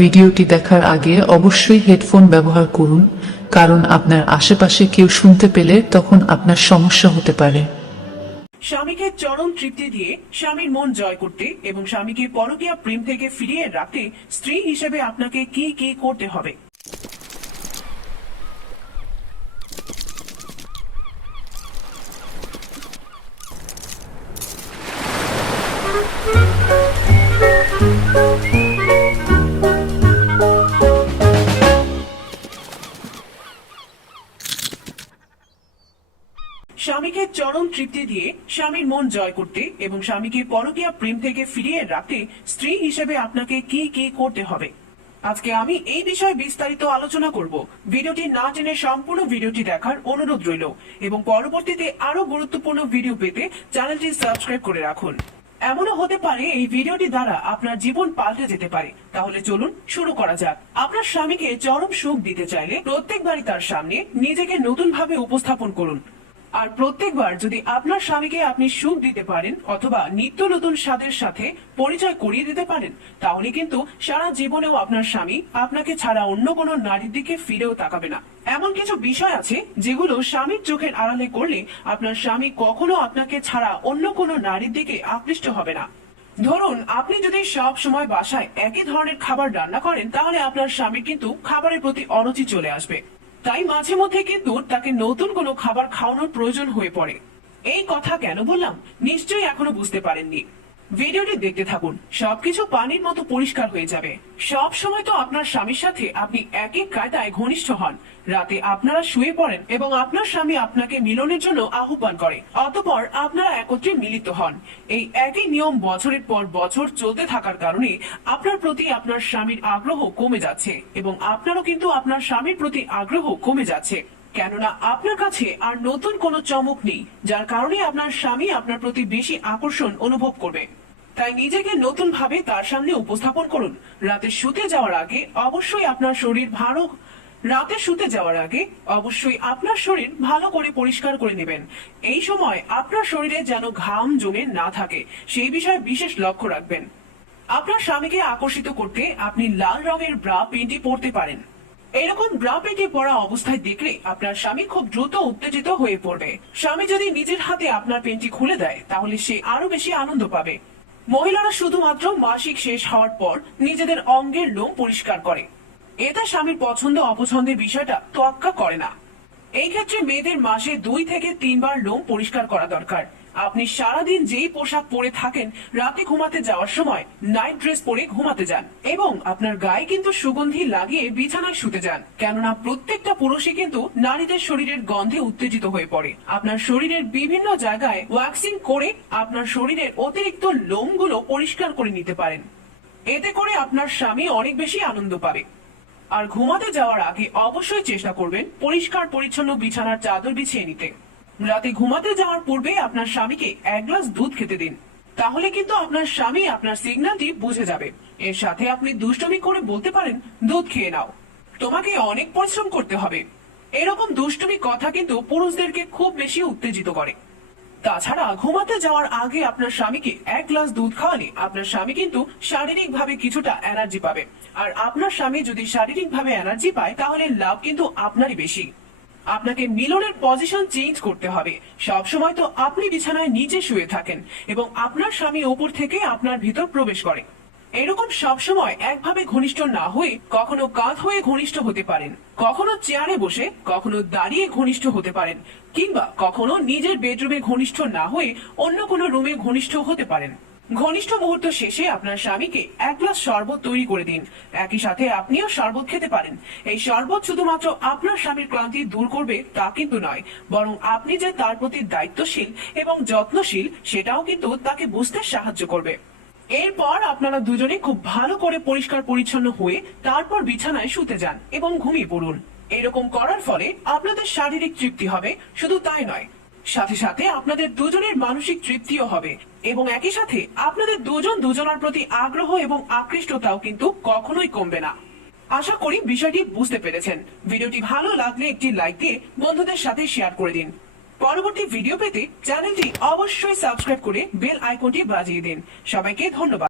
ভিডিওটি দেখার আগে অবশ্যই হেডফোন ব্যবহার করুন, কারণ আপনার আশেপাশে কেউ শুনতে পেলে তখন আপনার সমস্যা হতে পারে। স্বামীকে চরম তৃপ্তি দিয়ে স্বামীর মন জয় করতে এবং স্বামীকে পরকীয়া প্রেম থেকে ফিরিয়ে রাখতে স্ত্রী হিসেবে আপনাকে কি কি করতে হবে। স্বামীকে চরম তৃপ্তি দিয়ে স্বামীর মন জয় করতে এবং স্বামীকে পরকীয়া প্রেম থেকে ফিরিয়ে রাখতে স্ত্রী হিসেবে আপনাকে কি কি করতে হবে। আজকে আমি এই বিষয়ে বিস্তারিত আলোচনা করব। ভিডিওটি না জেনে সম্পূর্ণ ভিডিওটি দেখার অনুরোধ রইল এবং পরবর্তীতে আরো গুরুত্বপূর্ণ ভিডিও পেতে চ্যানেলটি সাবস্ক্রাইব করে রাখুন। এমনও হতে পারে এই ভিডিওটি দ্বারা আপনার জীবন পাল্টে যেতে পারে। তাহলে চলুন শুরু করা যাক। আপনার স্বামীকে চরম সুখ দিতে চাইলে প্রত্যেকবারই তার সামনে নিজেকে নতুন ভাবে উপস্থাপন করুন। আর প্রত্যেকবার যদি আপনার স্বামীকে আপনি সুখ দিতে পারেন অথবা নিত্য নতুন স্বাদের সাথে পরিচয় করিয়ে দিতে পারেন, তাহলে কিন্তু সারা জীবনেও আপনার স্বামী আপনাকে ছাড়া অন্য কোনো নারীর দিকে ফিরেও তাকাবে না। এমন কিছু বিষয় আছে যেগুলো স্বামীর চোখের আড়ালে করলে আপনার স্বামী কখনো আপনাকে ছাড়া অন্য কোনো নারীর দিকে আকৃষ্ট হবে না। ধরুন, আপনি যদি সব সময় বাসায় একই ধরনের খাবার রান্না করেন, তাহলে আপনার স্বামী কিন্তু খাবারের প্রতি অরুচি চলে আসবে। তাই মাঝে মধ্যে কিন্তু তাকে নতুন কোনো খাবার খাওয়ানোর প্রয়োজন হয়ে পড়ে। এই কথা কেন বললাম নিশ্চয়ই এখনো বুঝতে পারেননি। ভিডিওটি দেখতে থাকুন, সবকিছু পানির মতো পরিষ্কার হয়ে যাবে। সব সময় তো আপনার স্বামীর সাথে আপনি একই কায়দায় ঘনিষ্ঠ হন। রাতে আপনারা শুয়ে পড়েন এবং আপনার স্বামী আপনাকে মিলনের জন্য আহ্বান করে, অতঃপর আপনারা একত্রে মিলিত হন। এই একই নিয়ম বছরের পর বছর চলতে থাকার কারণে আপনার প্রতি আপনার স্বামীর আগ্রহ কমে যাচ্ছে এবং আপনারও কিন্তু আপনার স্বামীর প্রতি আগ্রহ কমে যাচ্ছে। কেননা আপনার কাছে আর নতুন কোনো চমক নেই, যার কারণে আপনার স্বামী আপনার প্রতি বেশি আকর্ষণ অনুভব করবে। তাই নিজেকে নতুন ভাবে তার সামনে উপস্থাপন করুন। রাতে শুতে যাওয়ার আগে অবশ্যই আপনার শরীর ভালো করে পরিষ্কার করে নেবেন। এই সময় আপনার শরীরে যেন ঘাম জমে না থাকে সেই বিষয়ে বিশেষ লক্ষ্য রাখবেন। আপনার স্বামীকে আকর্ষিত করতে আপনি লাল রঙের ব্রা পেন্টি পরতে পারেন। এরকম ব্রা পেন্টি পরা অবস্থায় দেখলে আপনার স্বামী খুব দ্রুত উত্তেজিত হয়ে পড়বে। স্বামী যদি নিজের হাতে আপনার পেন্টি খুলে দেয়, তাহলে সে আরো বেশি আনন্দ পাবে। মহিলারা শুধুমাত্র মাসিক শেষ হওয়ার পর নিজেদের অঙ্গের লোম পরিষ্কার করে। এতে স্বামীর পছন্দ অপছন্দের বিষয়টা তোয়াক্কা করে না। এই ক্ষেত্রে মেয়েদের মাসে 2 থেকে 3 বার লোম পরিষ্কার করা দরকার। আপনি সারাদিন যেই পোশাক পরে থাকেন, রাতে ঘুমাতে যাওয়ার সময় নাইট ড্রেস পরে ঘুমাতে যান এবং আপনার গায়ে কিন্তু সুগন্ধি লাগিয়ে বিছানায় শুতে যান। কেননা প্রত্যেকটা পুরুষই কিন্তু নারীদের শরীরের গন্ধে উত্তেজিত হয়ে পড়ে। আপনার শরীরের বিভিন্ন জায়গায় ওয়াক্সিং করে আপনার শরীরের অতিরিক্ত লোমগুলো পরিষ্কার করে নিতে পারেন। এতে করে আপনার স্বামী অনেক বেশি আনন্দ পাবে। আর ঘুমাতে যাওয়ার আগে অবশ্যই চেষ্টা করবেন পরিষ্কার পরিচ্ছন্ন বিছানার চাদর বিছিয়ে নিতে। রাতে ঘুমাতে যাওয়ার পূর্বে আপনার স্বামীকে 1 গ্লাস দুধ খেতে দিন। তাহলে কিন্তু আপনার স্বামী আপনার সিগন্যালটি বুঝে যাবে। এর সাথে আপনি দুষ্টুমি করে বলতে পারেন, দুধ খেয়ে নাও, তোমাকে অনেক পরিশ্রম করতে হবে। এরকম দুষ্টুমি কথা কিন্তু পুরুষদেরকে খুব বেশি উত্তেজিত করে। তাছাড়া ঘুমাতে যাওয়ার আগে আপনার স্বামীকে 1 গ্লাস দুধ খাওয়ালে আপনার স্বামী কিন্তু শারীরিকভাবে কিছুটা এনার্জি পাবে। আর আপনার স্বামী যদি শারীরিকভাবে এনার্জি পায়, তাহলে লাভ কিন্তু আপনারই বেশি। আপনাকে মিলনের পজিশন চেঞ্জ করতে হবে। সব সময় তো আপনি বিছানায় নিচে শুয়ে থাকেন এবং আপনার স্বামী উপর থেকে আপনার ভিতর প্রবেশ করে। এরকম সবসময় একভাবে ঘনিষ্ঠ না হয়ে কখনো কাঁধ হয়ে ঘনিষ্ঠ হতে পারেন, কখনো চেয়ারে বসে, কখনো দাঁড়িয়ে ঘনিষ্ঠ হতে পারেন, কিংবা কখনো নিজের বেডরুমে ঘনিষ্ঠ না হয়ে অন্য কোনো রুমে ঘনিষ্ঠ হতে পারেন। ঘনিষ্ঠ মুহূর্ত শেষে আপনার স্বামীকে 1 গ্লাস শরবত তৈরি করে দিন। একই সাথে আপনিও শরবত খেতে পারেন। এই শরবত শুধুমাত্র আপনার স্বামীর ক্লান্তি দূর করবে তা কিন্তু নয়, বরং আপনি যে তার প্রতি দায়িত্বশীল এবং যত্নশীল সেটাও কিন্তু তাকে বুঝতে সাহায্য করবে। এরপর আপনারা দুজনে খুব ভালো করে পরিষ্কার পরিচ্ছন্ন হয়ে তারপর বিছানায় শুতে যান এবং ঘুমিয়ে পড়ুন। এরকম করার ফলে আপনাদের শারীরিক তৃপ্তি হবে, শুধু তাই নয়, সাথে সাথে আপনাদের দুজনের মানসিক তৃপ্তিও হবে এবং একই সাথে আপনাদের দুজন দুজনের প্রতি আগ্রহ এবং আকৃষ্টতাও কিন্তু কখনোই কমবে না। আশা করি বিষয়টি বুঝতে পেরেছেন। ভিডিওটি ভালো লাগলে একটি লাইক দিয়ে বন্ধুদের সাথে শেয়ার করে দিন। পরবর্তী ভিডিও পেতে চ্যানেলটি অবশ্যই সাবস্ক্রাইব করে বেল আইকনটি বাজিয়ে দিন। সবাইকে ধন্যবাদ।